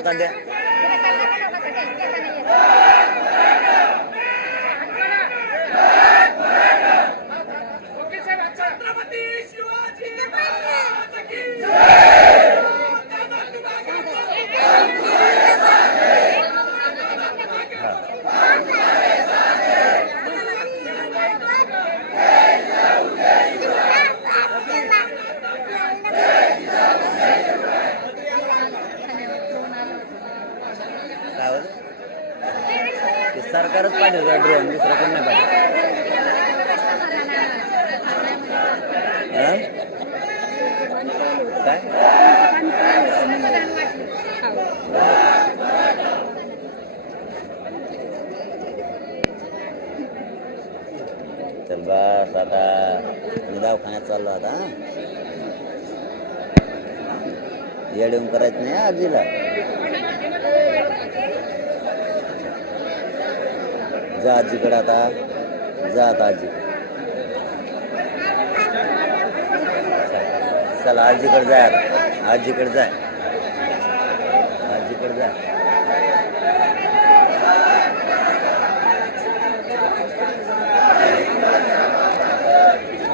आता द्या सरकारच पाठवतं ड्रोन दुसरं कोण नाही पाठवत काय? चल बस आता. मी दवाखान्यात चाललो आता येडून करायचं नाही आजीला. जा आजीकडे आता. जा आता आजी. चला आजीकडे जाय आजीकडे जाय. आजीकडे जाय.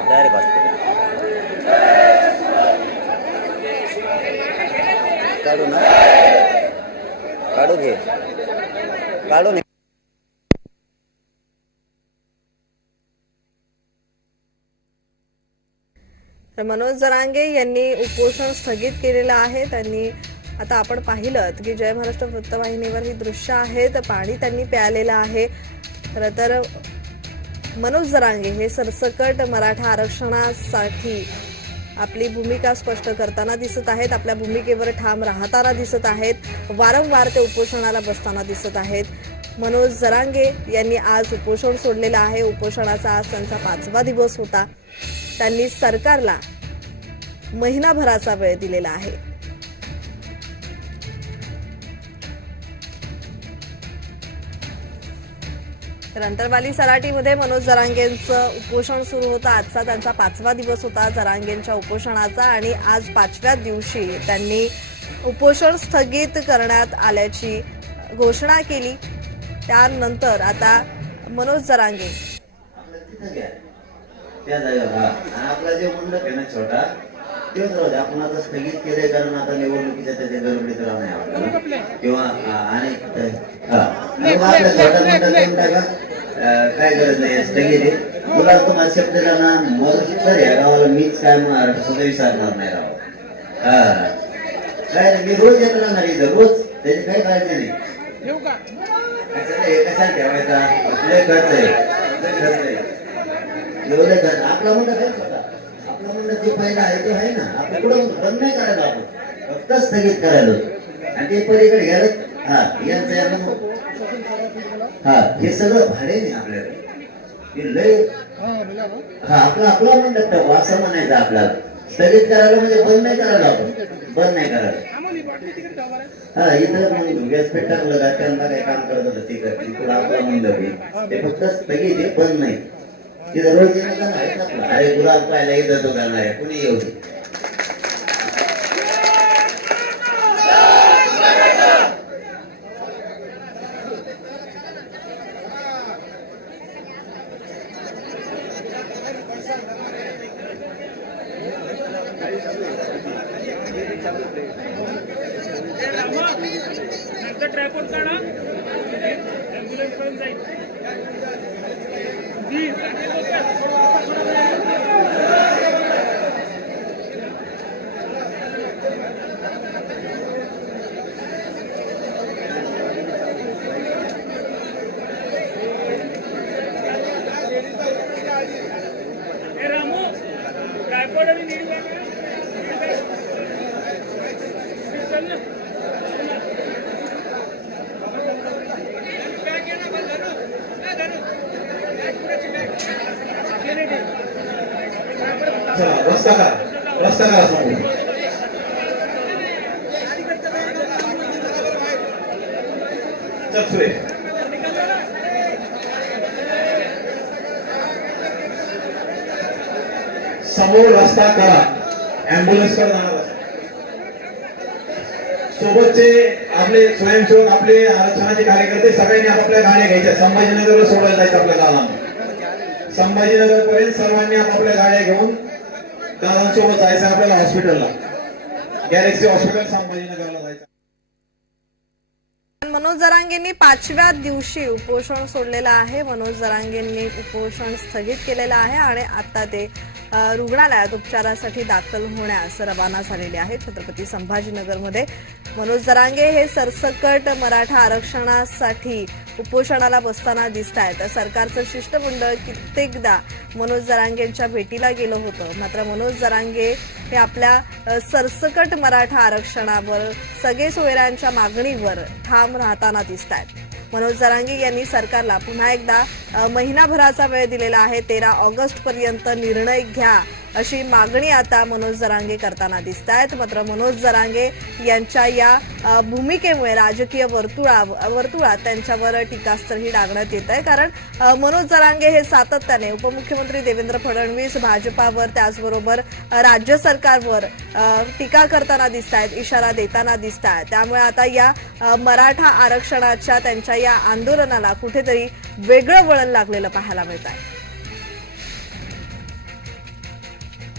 डायरेक्ट काढू ना. काढू घे. काढू तर मनोज जरांगे यांनी उपोषण स्थगित केलेलं आहे. त्यांनी आता आपण पाहिलं की जय महाराष्ट्र वृत्तवाहिनीवर ही दृश्य आहेत पाणी त्यांनी प्यालेलं आहे. खरं तर मनोज जरांगे हे सरसकट मराठा आरक्षणासाठी आपली भूमिका स्पष्ट करताना दिसत आहेत. आपल्या भूमिकेवर ठाम राहताना दिसत आहेत. वारंवार ते उपोषणाला बसताना दिसत आहेत. मनोज जरांगे यांनी आज उपोषण सोडलेलं आहे. उपोषणाचा आज त्यांचा पाचवा दिवस होता. त्यांनी सरकारला महिनाभराचा वेळ दिलेला आहे. तर अंतरवाली सराटीमध्ये मनोज जरांगेंचं उपोषण सुरू होतं. आजचा त्यांचा पाचवा दिवस होता जरांगेंच्या उपोषणाचा आणि आज पाचव्या दिवशी त्यांनी उपोषण स्थगित करण्यात आल्याची घोषणा केली. त्यानंतर आता मनोज जरांगे. त्या जागेवर हा. आपला जे मंडप आहे ना छोटा तेच राहू द्या आपण आता स्थगित केलंय कारण आता निवडणुकीच्या त्याच्या गडबडीत राहू नये आपल्याला किंवा आणि हा. आपला छोटा मंडप देऊन टाका. काय गरज नाही स्थगित आहे. तुला तुम्हाला शब्द दिला ना मग तर या गावाला मीच काय सुद्धा विसरणार नाही राव. हा. काय नाही, मी रोज येत राहणार इथं रोज. त्याची काही काळजी नाही. कशाला हे कशाला ठेवायचा खर्च आहे. खर्च आहे. एवढे धरण आपला म्हणणं काय होता आपला म्हणणं जे पहिला आहे ते आहे ना. आपण कुठं बंद नाही करायला आपण फक्त स्थगित करायला आणि ते पलीकडे घ्यायला हा यांचं यांना मग- हा हे सगळं भाडे नाही आपल्याला. हे लय हा आपला आपला मंडप टाकू असं म्हणायचं आपल्याला. स्थगित करायला म्हणजे बंद नाही करायला आपण बंद नाही करायला हा इथं मग व्यासपीठ टाकलं का? त्यांना काही काम करत होतं ते करतील. पुढे आपला मंडप ते फक्त स्थगित आहे बंद नाही. का माहीत अरे गुलाब पाहायला एकदा तो दुकान आहे कुणी येऊ दे नंतर काढा ॲम्ब्युलन्स पर्यंत जाईल जी, आणि लोकं. ए रामू ट्रायपॉड आणि नीड बॅग नीड बॅग. चल ना. बॅग घे ना, बस धरू. ए, धरू. बॅग पुढेची बॅग. घे रे ते. चला रस्ता करा रस्ता करा समोर चल सुरेश समोर रस्ता करा. ऍम्ब्युलन्सकडे जाणार सोबतचे आपले स्वयंसेवक आपले आरक्षणाचे कार्यकर्ते सगळ्यांनी आपापल्या गाड्या घ्यायच्या. संभाजीनगरला सोडायला जायचं आपल्या दादांना संभाजीनगर पर्यंत सर्वांनी आपापल्या गाड्या घेऊन दादांसोबत जायचं आपल्याला हॉस्पिटलला गॅलेक्सी हॉस्पिटल संभाजीनगरला जायचं मनोज जरांगेंनी पाचव्या दिवशी उपोषण सोडलेलं आहे. मनोज जरांगेंनी उपोषण स्थगित केलेलं आहे आणि आता ते रुग्णालयात उपचारासाठी दाखल होण्यास रवाना झालेले आहे छत्रपती संभाजीनगरमध्ये मनोज जरांगे हे सरसकट मराठा आरक्षणासाठी उपोषणाला बसताना दिसत आहेत सरकारचं शिष्टमंडळ कित्येकदा मनोज जरांगेंच्या भेटीला गेलं होतं. मात्र मनोज जरांगे हे आपल्या सरसकट मराठा आरक्षणावर सगळे सोयऱ्यांच्या मागणीवर ठाम राहताना दिसत आहेत मनोज जरांगे यांनी सरकारला पुन्हा एकदा महिनाभराचा वेळ दिलेला आहे. तेरा ऑगस्ट पर्यंत निर्णय घ्या. अशी मागणी आता मनोज जरांगे करताना दिसत आहेत मात्र मनोज जरांगे यांच्या या भूमिकेमुळे राजकीय वर्तुळा वर्तुळात त्यांच्यावर टीकास्त्रही डागण्यात येत आहे कारण मनोज जरांगे हे सातत्याने उपमुख्यमंत्री देवेंद्र फडणवीस भाजपावर त्याचबरोबर राज्य सरकारवर टीका करताना दिसत आहेत इशारा देताना दिसत आहेत त्यामुळे आता या मराठा आरक्षणाच्या त्यांच्या या आंदोलनाला कुठेतरी वेगळं वळण लागलेलं पाहायला मिळत आहे